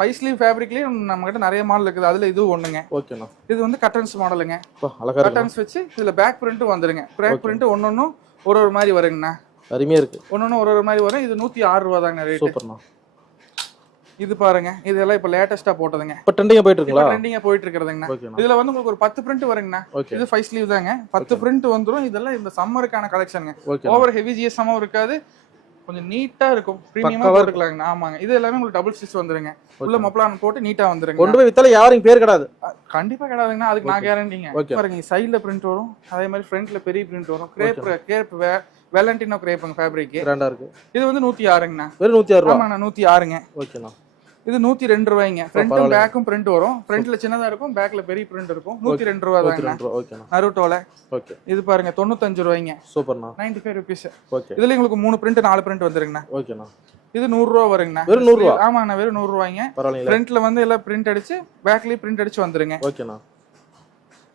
5 ஸ்லீவ் ஃபேப்ரிக்லயே நம்ம கிட்ட நிறைய மாடல் இருக்குது. அதுல இது ஒண்ணுங்க. ஓகேண்ணா. இது வந்து கட்டன்ஸ் மாடலுங்க. அழகா இருக்கு. கட்டன்ஸ் வச்சு இதுல பேக் பிரிண்ட் வந்துருங்க. பேக் பிரிண்ட் ஒன்னொன்னும் ஒரு மாதிரி வருங்கண்ணா. அருமையா இருக்கு. ஒன்னொன்னும் ஒரு மாதிரி வரும். இது 106 ரூபாய் தாங்க ரேட். சூப்பர்ண்ணா. இது பாருங்க. இதெல்லாம் இப்ப லேட்டஸ்டா போட்டதுங்க. இப்ப ட்ரெண்டிங்கா போயிட்டு இருக்குங்களா? ட்ரெண்டிங்கா போயிட்டு இருக்குதுங்கண்ணா. இதுல வந்து உங்களுக்கு ஒரு 10 பிரிண்ட் வருங்கண்ணா. இது 5 ஸ்லீவ் தாங்க. 10 பிரிண்ட் வந்துரும். இதெல்லாம் இந்த சம்மருக்கான கலெக்ஷனுங்க. ஓவர் ஹெவி ஜிஎஸ்எம்மும் இருக்காது. கொஞ்சம் நீட்டா இருக்கும். பிரீமியமா போட்டுக்கலாங்க. ஆமாங்க. இது எல்லாமே உங்களுக்கு டபுள் ஸ்டிச் வந்துருங்க. உள்ள மப்ளான் போட்டு நீட்டா வந்துருங்க. கொண்டு போய் வித்தால யாரும் பேர் கிடையாது. கண்டிப்பா கிடையாதுங்கண்ணா. அதுக்கு நான் கேரண்டிங்க. பாருங்க சைடுல பிரிண்ட் வரும். அதே மாதிரி ஃப்ரண்ட்ல பெரிய பிரிண்ட் வரும். கிரேப் வேலண்டினோ கிரேப்ங்க ஃபேப்ரிக். ரெண்டா இருக்கு. இது வந்து 106ங்கண்ணா. வெறும் 106 ரூபாய். ஆமாண்ணா 106ங்க. ஓகேண்ணா. இது 102 ரூபாய்ங்க. ஃப்ரண்ட்டும் பேக்கும் பிரிண்ட் வரும். ஃப்ரண்ட்ல சின்னதா இருக்கும், பேக்ல பெரிய பிரிண்ட் இருக்கும். 102 ரூபாய் தாங்க. ஓகேண்ணா. நருட்டோல. ஓகே. இது பாருங்க 95 ரூபாய்ங்க. சூப்பர்ண்ணா. 95 ரூபீஸ். ஓகே. இதுல உங்களுக்கு 3 பிரிண்ட் 4 பிரிண்ட் வந்துருங்கண்ணா. ஓகேண்ணா. இது 100 ரூபாய் வருங்கண்ணா. வெறும் 100 ரூபாய். ஆமாண்ணா வெறும் 100 ரூபாய்ங்க. ஃப்ரண்ட்ல வந்து எல்லாம் பிரிண்ட் அடிச்சு, பேக்லயே பிரிண்ட் அடிச்சு வந்துருங்க. ஓகேண்ணா.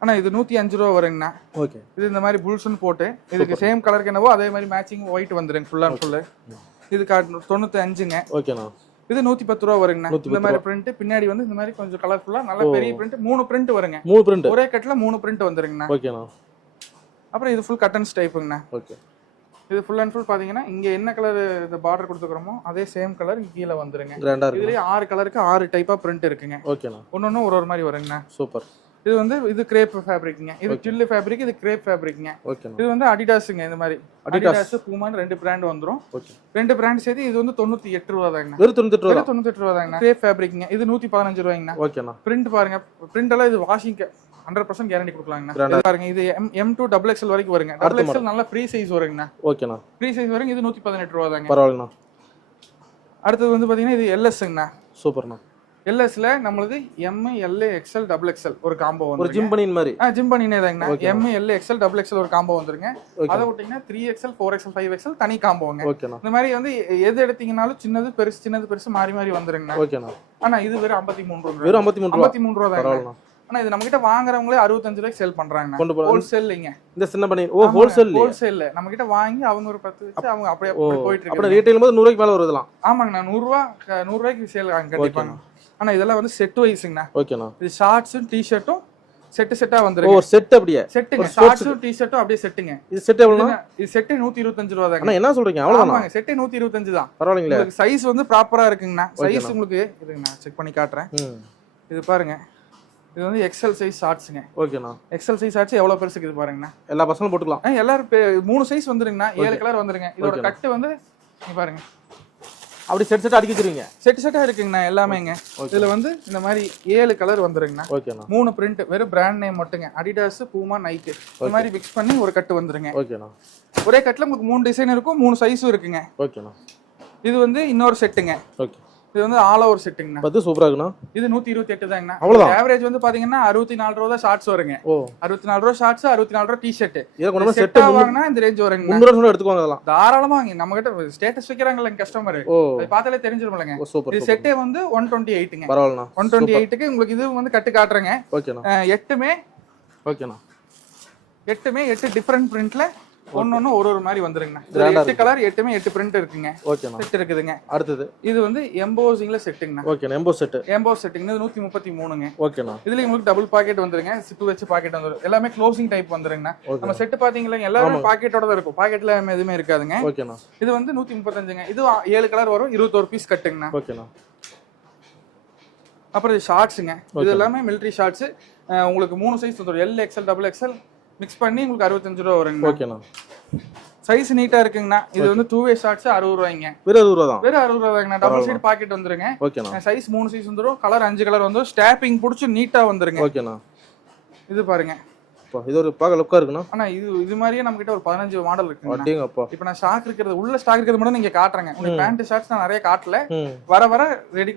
ஆனா இது 105 ரூபாய் வருங்கண்ணா. ஓகே. இது இந்த மாதிரி புல்ஸ்னு போட்டு இதுக்கு சேம் கலருக்கு என்னவோ அதே மாதிரி மேட்சிங் ஒயிட் வந்துருங்க ஃபுல் அண்ட் ஃபுல். இது 95ங்க. ஓகேண்ணா. இது 110 ரூபாய் வருங்கண்ணா. இந்த மாதிரி பிரிண்ட் பின்னாடி வந்து இந்த மாதிரி கொஞ்சம் கலர்ஃபுல்லா நல்ல பெரிய பிரிண்ட் 3 பிரிண்ட் வருங்க. 3 பிரிண்ட் ஒரே கட்ல 3 பிரிண்ட் வந்துருங்கண்ணா. ஓகேண்ணா. அப்புறம் இது ஃபுல் கட்டன்ஸ் டைப்புங்கண்ணா. ஓகே. இது ஃபுல் அண்ட் ஃபுல் பாத்தீங்கன்னா இங்க என்ன கலர் இந்த பார்டர் கொடுத்துக்கிறோமோ அதே சேம் கலர் கீழ வந்துருங்க. இதுலயே 6 கலருக்கு 6 டைப்பா பிரிண்ட் இருக்குங்க. ஓகேண்ணா. ஒன்னொன்னு ஒரு மாதிரி வருங்கண்ணா. சூப்பர். இது வந்து இது கிரேப் ஃபேப்ரிக்ங்க. இது டில்லு ஃபேப்ரிக், இது கிரேப் ஃபேப்ரிக்ங்க. ஓகேண்ணா. இது வந்து அடிடாஸ்ங்க. இந்த மாதிரி அடிடாஸ், பூமான்னு 2 பிராண்ட் வந்துரும். ஓகே. 2 பிராண்ட் சேர்த்து இது வந்து 98 ரூபாய் தாங்க. வெறும் 98 ரூபாய். 98 ரூபாய் தாங்க. கிரேப் ஃபேப்ரிக்ங்க. இது 115 ரூபாய்ங்கண்ணா. ஓகேண்ணா. பிரிண்ட் பாருங்க. பிரிண்ட் எல்லாம் இது வாஷிங் 100% கேரண்டி கொடுக்கலாங்கண்ணா. பாருங்க இது M2 XXL வரைக்கும் வருங்க. XXL நல்ல ஃப்ரீ சைஸ் வருங்கண்ணா. ஓகேண்ணா. ஃப்ரீ சைஸ் வருங்க. இது 118 ரூபாய் தாங்க. பரவாயில்லண்ணா. அடுத்து வந்து பாத்தீங்கன்னா இது LSங்கண்ணா. சூப்பர்ண்ணா. LSல நம்மளுது M, L, XL, XXL ஒரு காம்போ வந்து. ஒரு ஜிம் பனியன் மாதிரி. ஜிம் பனியனே தாங்கண்ணா. M, L, XL, XXL ஒரு காம்போ வந்துருங்க. அத விட்டீங்கன்னா 3XL, 4XL, 5XL தனி காம்போங்க. ஓகேண்ணா. இந்த மாதிரி வந்து எது எடுத்தீங்கனாலும் சின்னது பெருசு மாறி மாறி வந்துருங்கண்ணா. ஓகேண்ணா. ஆனா இது வெறும் 53 ரூபாய். வெறும் 53 ரூபாய் தாங்க. ஆனா இது நம்ம கிட்ட வாங்குறவங்களே 65 ரூபாய்க்கு சேல் பண்றாங்க. ஹோல்சேல்ங்க. இந்த சின்ன பனியன். ஓ ஹோல்சேல் நம்ம கிட்ட வாங்கி அவங்க ஒரு 10 வச்சு அவங்க அப்படியே போயிட்டு இருக்காங்க. அப்ப ரீட்டைல் போது 100 ரூபாய்க்கு மேல வருதுலாம். ஆமாங்கண்ணா. 100 ரூபாய்க்கு சேல் கண்டிப்பாங்க. ஆனா இதெல்லாம் வந்து செட் வைஸ்ங்கண்ணா. ஓகேண்ணா. இது ஷார்ட்ஸும் டி-ஷர்ட்டும் செட்டா வந்துருங்க. ஓ செட் அப்படியே. செட்டுங்க. ஷார்ட்ஸும் டி-ஷர்ட்டும் அப்படியே செட்டுங்க. இது செட் எவ்வளவுனா? இது செட் 125 ரூபாய் தாங்க. அண்ணா என்ன சொல்றீங்க? அவ்வளவுதானா? ஆமாங்க. செட் 125 தான். பரவாயில்லைங்களா? உங்களுக்கு சைஸ் வந்து ப்ராப்பரா இருக்குங்கண்ணா. சைஸ் உங்களுக்கு இதுங்க நான் செக் பண்ணி காட்டுறேன். இது பாருங்க. இது வந்து XL சைஸ் ஷார்ட்ஸ்ங்க. ஓகேண்ணா. XL சைஸ் ஷார்ட்ஸ் எவ்வளவு பெருசுக்கு இது பாருங்கண்ணா. எல்லா பசங்களும் போட்டுக்கலாம். எல்லாரும் 3 சைஸ் வந்துருங்கண்ணா. 7 கலர் வந்துருங்க. இதோட கட் வந்து நீங்க பாருங்க. அப்படி செட் அடிக்க வச்சிருவீங்க? செட்டா இருக்குங்கண்ணா எல்லாமேங்க. இதுல வந்து இந்த மாதிரி 7 கலர் வந்துருங்கண்ணா. ஓகேண்ணா. 3 பிரிண்ட், வெறும் பிராண்ட் நேம் மட்டுங்க. அடிடாஸ், பூமா, நைக் இந்த மாதிரி மிக்ஸ் பண்ணி ஒரு கட்டு வந்துருங்க. ஓகேண்ணா. ஒரே கட்டுல உங்களுக்கு 3 டிசைன் இருக்கும், 3 சைஸும் இருக்குங்க. ஓகேண்ணா. இது வந்து இன்னொரு செட்டுங்க. ஓகே. இது வந்து ஆல் ஓவர் செட்டுங்கண்ணா. பத்து சூப்பரா இருக்குண்ணா. இது 128 தாங்கண்ணா. அவ்வளவுதான். ஆவரேஜ் வந்து பாத்தீங்கன்னா 64 ரூபா தான் ஷார்ட்ஸ் வருங்க. 64 ரூபா ஷார்ட்ஸ், 64 ரூபா டி-ஷர்ட். இத கொண்டு வந்து செட் வாங்குனா இந்த ரேஞ்ச் வருங்க. 300 ரூபாய் எடுத்துக்குவாங்க அதெல்லாம். தாராளமா வாங்க. நம்ம கிட்ட ஸ்டேட்டஸ் வைக்கறாங்கல கஸ்டமர். அது பார்த்தாலே தெரிஞ்சிரும்லங்க. இது செட்டே வந்து 128ங்க. பரவாயில்லண்ணா. 128க்கு உங்களுக்கு இது வந்து கட்டு காட்றேங்க. ஓகேண்ணா. எட்டுமே ஓகேண்ணா. 8 டிஃபரண்ட் பிரிண்ட்ல ஒன்னொன்னு ஒரு மாதிரி வந்துருங்கண்ணா. 8 கலர், 8மே 8 பிரிண்ட் இருக்குங்க. ஓகேண்ணா. செட் இருக்குதுங்க. அடுத்து இது வந்து எம்போசிங்ல செட்டுங்கண்ணா. ஓகேண்ணா. EMBOSS set. எம்போஸ் செட்டிங் இது 133ங்க. ஓகேண்ணா. இதுல உங்களுக்கு டபுள் பாக்கெட் வந்துருங்க. சிப் வச்சு பாக்கெட் வந்துரும். எல்லாமே க்ளோசிங் டைப் வந்துருங்கண்ணா. நம்ம செட் பாத்தீங்களா எல்லாமே பாக்கெட்டோட தான் இருக்கும். பாக்கெட்ல எதுவுமே இருக்காதுங்க. ஓகேண்ணா. இது வந்து 135ங்க. இது 7 கலர் வரும். 21 பீஸ் கட்டுங்கண்ணா. ஓகேண்ணா. அப்புறம் இது ஷார்ட்ஸ்ங்க. இது எல்லாமே மிலிட்டரி ஷார்ட்ஸ். உங்களுக்கு 3 சைஸ் வந்துரும். L, XL, double XL mix பண்ணி உங்களுக்கு 65 ரூபா வருங்க. ஓகேண்ணா. சைஸ் நீட்டா இருக்குங்கண்ணா. இது வந்து 2 வே ஷார்ட்ஸ் 60 ரூபாய்ங்க. வெறும் 60 ரூபா தான். வெறும் 60 ரூபா தாங்கண்ணா. டபுள் சைடு பாக்கெட் வந்துருங்க. ஓகேண்ணா. சைஸ் 3 சைஸ் வந்துரும். கலர் 5 கலர் வந்துரும். ஸ்டாப்பிங் புடிச்சு நீட்டா வந்துருங்க. ஓகேண்ணா. இது பாருங்க. இது ஒரு பாக்க லுக்கா இருக்குண்ணா. ஆனா இது மாதிரியே நம்ம கிட்ட ஒரு 15 மாடல் இருக்குங்க. அடேங்கப்பா. இப்போ நான் ஸ்டாக் இருக்கிறது உள்ள ஸ்டாக் இருக்கிறது மட்டும் நீங்க காட்றேங்க. உங்களுக்கு பேண்ட் ஷர்ட்ஸ் நான் நிறைய காட்டல. வர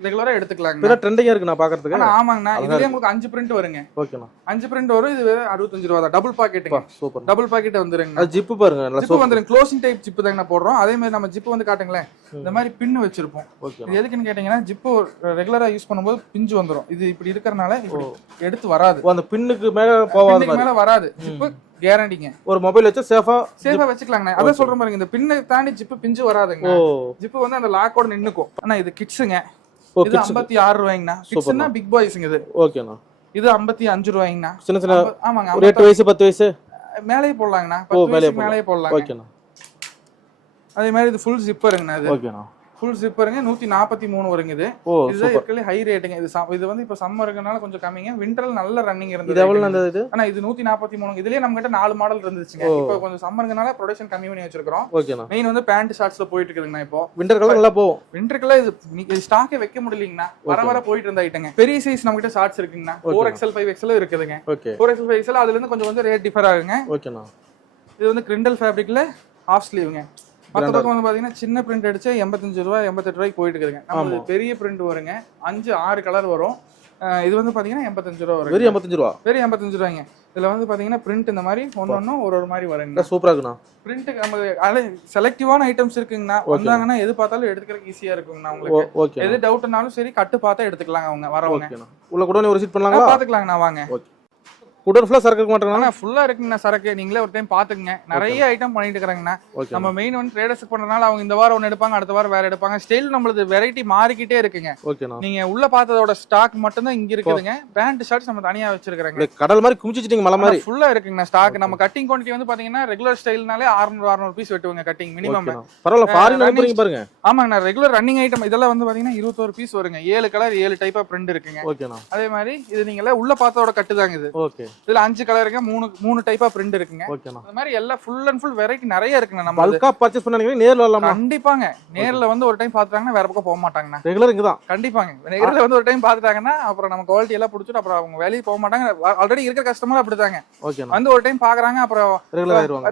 ரெகுலரா எடுத்துக்கலாங்க. இது ட்ரெண்டிங்கா இருக்கு நான் பாக்கிறதுக்கு. ஆனா ஆமாங்கண்ணா. இதுலயே உங்களுக்கு 5 பிரிண்ட் வருங்க. ஓகேண்ணா. 5 பிரிண்ட் வரும். இது 65 ரூபா தான். டபுள் பாக்கெட்டுங்க. சூப்பர். டபுள் பாக்கெட் வந்துருங்க. அது ஜிப் பாருங்க. நல்லா ஜிப் வந்துருங்க. க்ளோசிங் டைப் ஜிப் தாங்க நான் போடுறோம். அதே மாதிரி நம்ம ஜிப் வந்து காட்டுங்களே. இந்த மாதிரி பின் வச்சிருப்போம். இது எதுக்குன்னு கேட்டீங்கன்னா ஜிப் ரெகுலரா யூஸ் பண்ணும்போது பிஞ்சு வந்துரும். இது இப்படி இருக்கறனால எடுத்து வராது. அந்த பின்னுக்கு மேல போகாது. பின்னுக்கு மேல வராது. ஜிப் கேரண்டிங்க. ஒரு மொபைல் வச்சு சேஃபா வச்சுக்கலாங்க. அத சொல்றேன் பாருங்க. இந்த பின்னை தாண்டி ஜிப் பிஞ்சு வராதுங்க. ஜிப் வந்து அந்த லாக்கோட நின்னுக்கும். ஆனா இது கிட்ஸ்ங்க. இது 56 ரூபாய்ங்கண்ணா. கிட்ஸ்னா பிக் பாய்ஸ்ங்க இது. ஓகேண்ணா. இது 55 ரூபாய்ங்கண்ணா. சின்ன சின்ன. ஆமாங்க. ஒரு 8 வயசு 10 வயசு மேலேயே போடலாங்கண்ணா. 10 வயசு மேலேயே போடலாம். ஓகேண்ணா. அதே மாதிரி இது ஃபுல் ஜிப்பருங்கண்ணா. இது ஓகேண்ணா. ஃபுல் ஜிப்பருங்க. 143 வருங்க. இது இதுதான் இருக்கல ஹை ரேட்டுங்க. இது வந்து இப்ப சம்மருக்குனால கொஞ்சம் கம்மிங்க. விண்டர்ல நல்ல ரன்னிங் இருந்தது. இது எவ்வளவு நல்லது இது? ஆனா இது 143. இதுலயே நம்ம கிட்ட 4 மாடல் இருந்துச்சுங்க. இப்போ கொஞ்சம் சம்மருக்குனால ப்ரொடக்ஷன் கம்மி பண்ணி வச்சிருக்கோம். ஓகேண்ணா. மெயின் வந்து பேண்ட் ஷார்ட்ஸ்ல போயிட்டு இருக்குதுங்கண்ணா. இப்போ விண்டர் கலர் நல்லா போகும். விண்டர்க்குள்ள இது ஸ்டாக்கே வைக்க முடியலங்கண்ணா. வர போயிட்டு இருந்த ஐட்டங்க. பெரிய சைஸ் நம்ம கிட்ட ஷார்ட்ஸ் இருக்குங்கண்ணா. 4XL 5XL இருக்குதுங்க. 4XL 5XL அதுல இருந்து கொஞ்சம் ரேட் டிஃபர் ஆகுங்க. ஓகேண்ணா. இது வந்து கிரிண்டல் ஃபேப்ரிக்ல ஹாஃப் ஸ்லீவ்ங்க. மற்ற பக்கம் வந்து பாத்தீங்கன்னா சின்ன பிரிண்ட் அடிச்சா 85 ரூபாய் 88 ரூபாய்க்கு போயிட்டு இருக்குங்க. நம்ம பெரிய பிரிண்ட் வருங்க. 5-6 கலர் வரும். இது வந்து பாத்தீங்கன்னா 85 ரூபா வரும். வெறும் 85 ரூபா. வெறும் 85 ரூபாய்ங்க. இதுல வந்து பாத்தீங்கன்னா பிரிண்ட் இந்த மாதிரி ஒன்னொன்னும் ஒரு மாதிரி வருங்க. சூப்பரா இருக்குண்ணா. பிரிண்ட் நம்ம செலக்டிவான ஐட்டம்ஸ் இருக்குங்கண்ணா. வந்தாங்கன்னா எது பார்த்தாலும் எடுத்துக்கிறதுக்கு ஈஸியா இருக்குங்கண்ணா. உங்களுக்கு எது டவுட்னாலும் சரி கட்டு பார்த்தா எடுத்துக்கலாங்க. அவங்க வரவங்க உள்ள கூட ஒரு விசிட் பண்ணலாங்களா? பாத்துக்கலாங்கண்ணா. வாங்க. குடர் ஃபுல்லா சரக்கு இருக்க மாட்டாங்க. ஃபுல்லா இருக்குங்கண்ணா சரக்கு. நீங்களே ஒரு டைம் பாத்துக்கங்க. நிறைய ஐட்டம் பண்ணிட்டு இருக்காங்கண்ணா. நம்ம மெயின் வந்து ட்ரேடர்ஸ் பண்றதுனால அவங்க இந்த வாரம் ஒன்னு எடுப்பாங்க, அடுத்த வாரம் வேற எடுப்பாங்க. ஸ்டைல் நம்மளது வெரைட்டி மாறிக்கிட்டே இருக்குங்க. நீங்க உள்ள பார்த்ததோட ஸ்டாக் மட்டும் தான் இங்க இருக்குதுங்க. பேண்ட் ஷர்ட்ஸ் நம்ம தனியா வச்சிருக்காங்க. கடல் மாதிரி குமிச்சிட்டீங்க மலை மாதிரி. ஃபுல்லா இருக்குங்கண்ணா ஸ்டாக். நம்ம கட்டிங் குவாண்டிட்டி வந்து பாத்தீங்கன்னா ரெகுலர் ஸ்டைல்னாலே 600 பீஸ் வெட்டுவாங்க கட்டிங் மினிமம். பரவாயில்ல. ஃபாரின் அனுப்புறீங்க பாருங்க. ஆமாங்கண்ணா. ரெகுலர் ரன்னிங் ஐட்டம் இதெல்லாம் வந்து பாத்தீங்கன்னா 21 பீஸ் வருங்க. 7 கலர் 7 டைப் ஆஃப் பிரிண்ட் இருக்குங்க. ஓகேண்ணா. அதே மாதிரி இது நீங்களே உள்ள பார்த்ததோட கட்டு தாங்க இது. ஓகே. இதுல 5 கலர் 3 டைப் ஆஃப் பிரிண்ட் இருக்குங்க. ஓகேண்ணா. அந்த மாதிரி எல்லாம் ஃபுல் அண்ட் ஃபுல் வெரைட்டி நிறைய இருக்குங்க. நம்ம பல்கா பர்ச்சேஸ் பண்ணீங்க நேர்ல வரலாமா? கண்டிப்பாங்க. நேர்ல வந்து ஒரு டைம் பாத்துட்டாங்கன்னா வேற பக்கம் போக மாட்டாங்கண்ணா. ரெகுலர் இங்க தான். கண்டிப்பாங்க. நேர்ல வந்து ஒரு டைம் பாத்துட்டாங்கன்னா அப்புறம் நம்ம குவாலிட்டி எல்லாம் பிடிச்சிட்டு அப்புறம் அவங்க வெளிய போக மாட்டாங்க. ஆல்ரெடி இருக்கிற கஸ்டமர் அப்படிதாங்க. ஓகேண்ணா. வந்து ஒரு டைம் பாக்குறாங்க அப்புறம்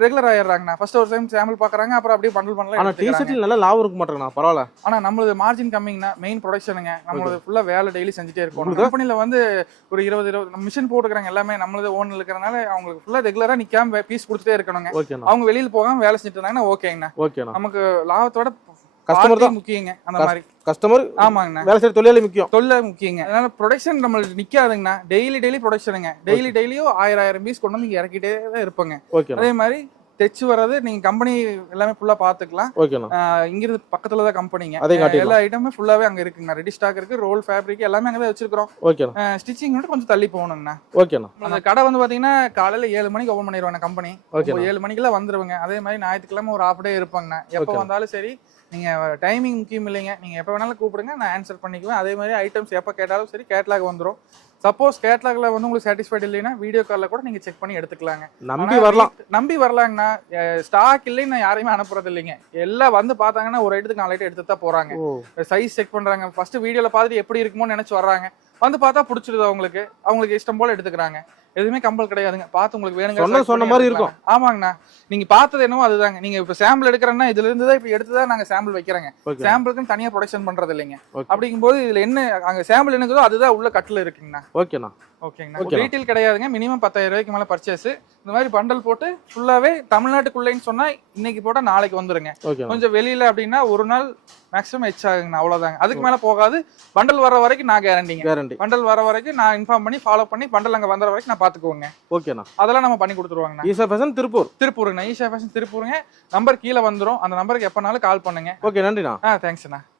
ரெகுலர் ஆயிடுறாங்கண்ணா. ஃபர்ஸ்ட் ஒரு டைம் சாம்பிள் பாக்குறாங்க அப்புறம் அப்படியே பண்டில் பண்ணலாம். ஆனா டி-ஷர்ட்ல நல்ல லாபம் இருக்க மாட்டேங்கண்ணா. பரவாயில்ல. ஆனா நம்மளது மார்ஜின் கம்மிங்கண்ணா. மெயின் ப்ரொடக்ஷனுங்க. நம்மளது ஃபுல்லா வேலை டெய்லி செஞ்சுட்டே இருக்கோம். கம்பெனில வந்து ஒரு 20 மிஷின் போட்டுக்கிறாங்க. எல்லாமே நம்மளது ஓன் இருக்கிறனால அவங்களுக்கு ஃபுல்லா ரெகுலரா நிக்காம பீஸ் கொடுத்துட்டே இருக்கணுங்க. அவங்க வெளியில போகாம வேலை செஞ்சுட்டு இருந்தாங்கன்னா ஓகேங்கண்ணா. நமக்கு லாபத்தோட கஸ்டமர் தான் முக்கியங்க. அந்த மாதிரி கஸ்டமர் ஆமாங்கண்ணா. வேலை செய்யற தொழிலே முக்கியம். தொழிலே முக்கியங்க. அதனால ப்ரொடக்ஷன் நம்மளுக்கு நிக்காதுங்கண்ணா. டெய்லி ப்ரொடக்ஷனுங்க. டெய்லியும் 1000 பீஸ் கொண்டு வந்து இங்க இறக்கிட்டே தான் இருப்பாங்க. அதே மாதிரி தெச்சு வர்றது நீங்க கம்பெனி எல்லாமே ஃபுல்லா பாத்துக்கலாம். இங்கிருந்து பக்கத்துல தான் கம்பெனிங்க. எல்லா ஐட்டமும் ஃபுல்லாவே அங்க இருக்குங்க. ரெடி ஸ்டாக் இருக்கு. ரோல் ஃபேப்ரிக் எல்லாமே அங்க தான் வச்சிருக்கோம். ஸ்டிச்சிங் மட்டும் கொஞ்சம் தள்ளி போகணுங்கண்ணா. அந்த கடை வந்து பாத்தீங்கன்னா காலையில 7 மணிக்கு ஓபன் பண்ணிடுவாங்க கம்பெனி. 7 மணிக்கெல்லாம் வந்துருவாங்க. அதே மாதிரி ஞாயிற்றுக்கிழமை ஒரு ஹாஃப் டே இருப்பாங்கண்ணா. எப்ப வந்தாலும் சரி நீங்க டைமிங் முக்கியம் இல்லைங்க. நீங்க எப்ப வேணாலும் கூப்பிடுங்க. நான் ஆன்சர் பண்ணிக்குவேன். அதே மாதிரி ஐட்டம்ஸ் எப்ப கேட்டாலும் சரி கேட்லாக் வந்துடும். சப்போஸ் கேட்லாக்ல வந்து உங்களுக்கு சாட்டிஸ்ஃபைட் இல்லைன்னா வீடியோ கால்ல கூட நீங்க செக் பண்ணி எடுத்துக்கலாங்க. நம்பி வரலாம். நம்பி வரலாங்கண்ணா. ஸ்டாக் இல்லைன்னு நான் யாரையுமே அனுப்புறது இல்லைங்க. எல்லாம் வந்து பார்த்தாங்கன்னா ஒரு ஐட்டத்துக்கு 4 ஐட்டம் எடுத்து தான் போறாங்க. சைஸ் செக் பண்றாங்க. ஃபர்ஸ்ட் வீடியோல பார்த்துட்டு எப்படி இருக்குமோ நினைச்சு வர்றாங்க. வந்து பார்த்தா பிடிச்சிருது அவங்களுக்கு இஷ்டம் போல எடுத்துக்கிறாங்க. எதுவுமே கம்பல் கிடையாதுங்க. பார்த்து உங்களுக்கு வேணுங்க சொன்ன மாதிரி இருக்கும். ஆமாங்கண்ணா. நீங்க பார்த்தது என்னவோ அதுதாங்க. நீங்க இப்ப சாம்பிள் எடுக்கிறேன்னா இதுல இருந்து தான் இப்ப எடுத்துதான் நாங்க சாம்பிள் வைக்கிறோங்க. சாம்பிளுக்குன்னு தனியா ப்ரொடக்ஷன் பண்றது இல்லைங்க. அப்படிங்கும்போது இதுல என்ன அங்க சாம்பிள் என்னதோ அதுதான் உள்ள கட்டுல இருக்குங்கண்ணா. ஓகேண்ணா. ஓகேங்கண்ணா. ரீட்டெயில் கிடையாதுங்க. மினிமம் 10,000 ரூபாய்க்கு மேல பர்ச்சேஸ். இந்த மாதிரி பண்டல் போட்டு ஃபுல்லாவே தமிழ்நாட்டுக்குள்ளேன்னு சொன்னா இன்னைக்கு போட்டா நாளைக்கு வந்துருங்க. கொஞ்சம் வெளியில அப்படின்னா ஒரு நாள் மேக்ஸிமம் எச் ஆகுங்கண்ணா. அவ்வளவுதாங்க. அதுக்கு மேல போகாது. பண்டல் வர வரைக்கும் நான் கேரண்டி. பண்டல் வர வரைக்கும் நான் இன்ஃபார்ம் பண்ணி ஃபாலோ பண்ணி பண்டல் அங்க வந்த வரைக்கும் நான் பாத்துக்குவோங்க. ஓகேண்ணா. அதெல்லாம் நம்ம பண்ணி கொடுத்துருவாங்கண்ணா. ஈசா ஃபேஷன் திருப்பூருங்க. ஈசா ஃபேஷன் திருப்பூருங்க. நம்பர் கீழே வந்துரும். அந்த நம்பருக்கு எப்பனாலும் கால் பண்ணுங்க. ஓகே, நன்றிண்ணா. தேங்க்ஸ்ண்ணா.